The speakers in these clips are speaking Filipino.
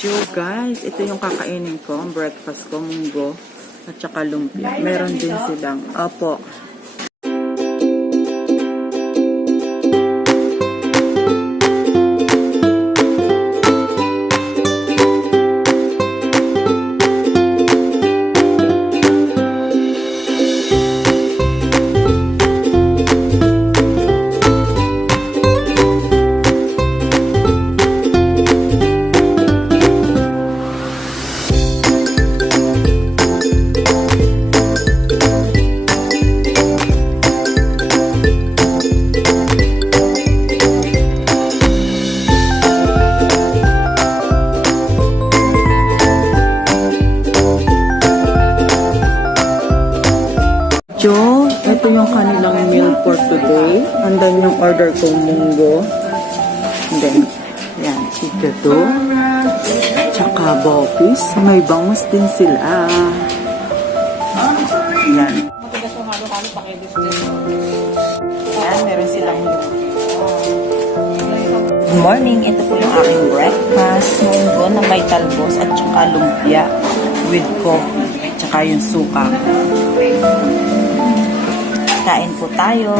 So guys, ito yung kakainin ko, breakfast ko, mungo, at saka lumpia. Meron din silang, opo. So, ito yung kanilang meal for today. And then yung order kong mungo. And then, yan, chigado. Tsaka bopis. May bangus din sila. Yan. Yan, meron silang good morning. Ito po yung aking breakfast. Mungo na may talbos at tsaka lumpia with coffee. Tsaka yung suka. Kain po tayo.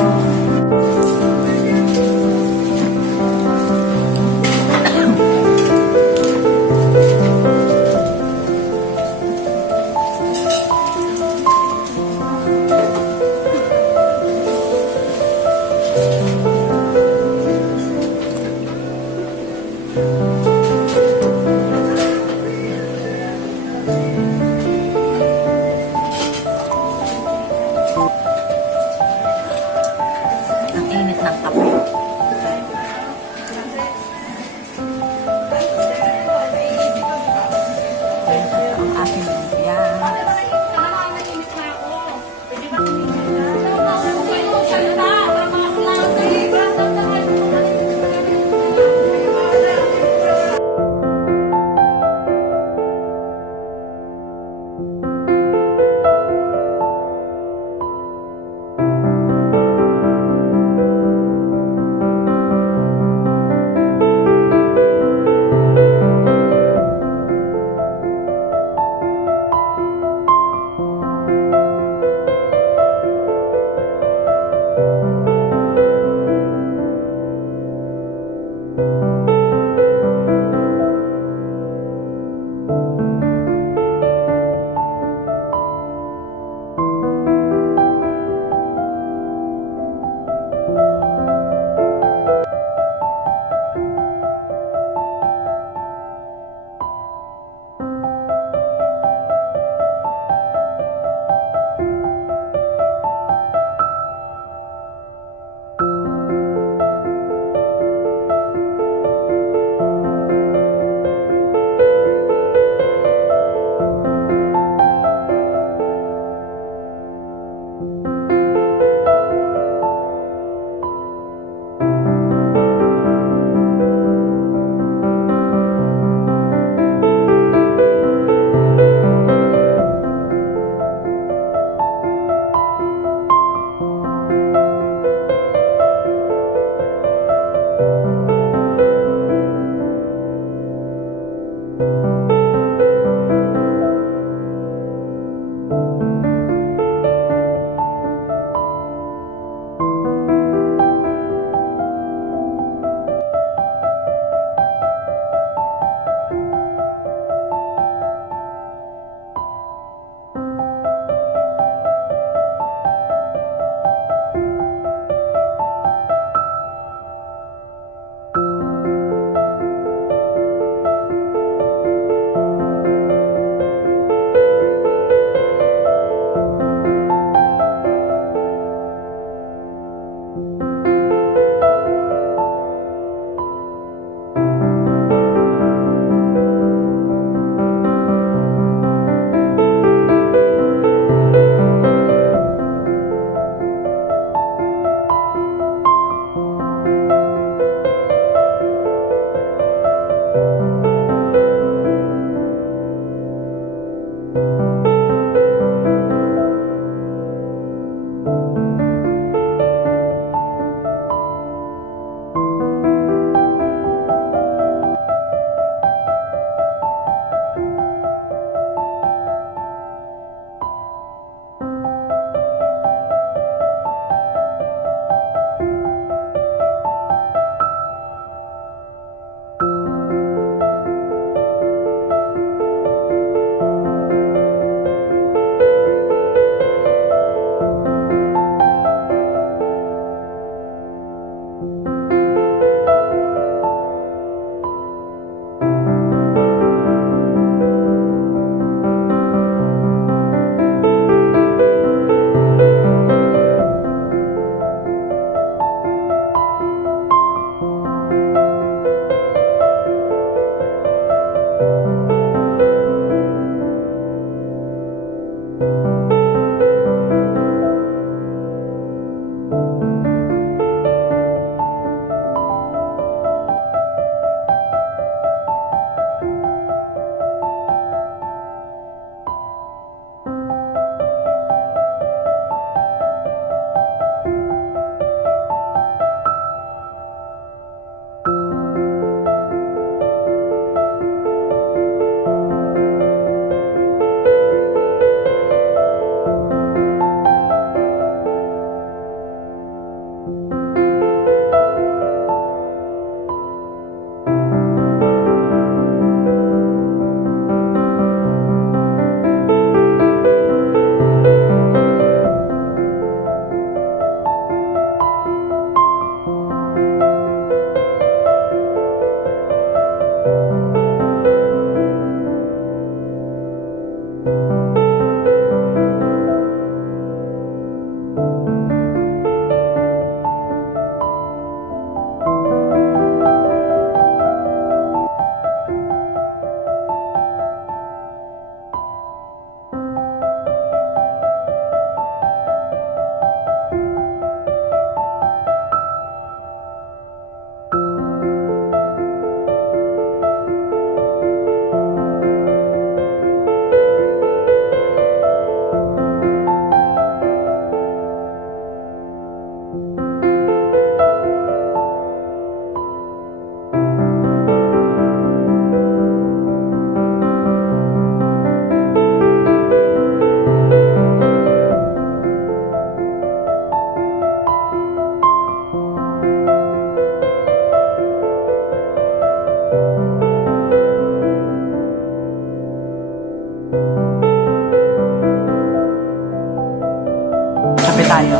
Kape tayo.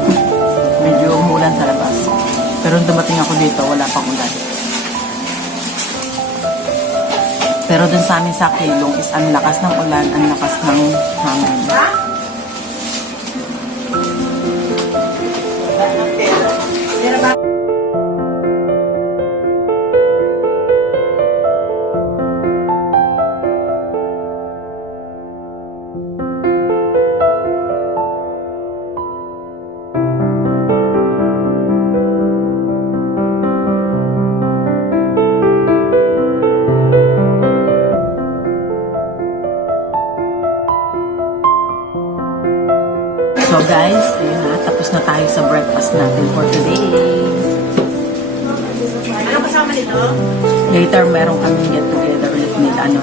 Medyo umulan sa labas. Pero nung dumating ako dito, wala pang ulan. Pero dun sa amin sa Kilong is ang lakas ng ulan, ang lakas ng hangin. So guys, ayun na, tapos na tayo sa breakfast natin for today. Ano kasama nito? Later, meron kami get together ulit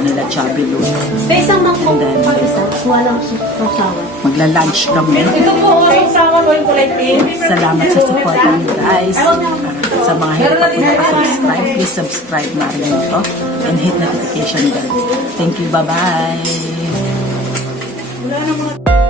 nila Chubby Lou. Isang mangkok And then, pag isa, walang sasawa. magla-lunch kami. Ito po, sama mo yung kulay pink. Salamat sa support niyo guys. At sa mga hindi pa po nakasubscribe, please subscribe na rin ito and hit notification bell. Thank you, bye-bye! Wala na mga...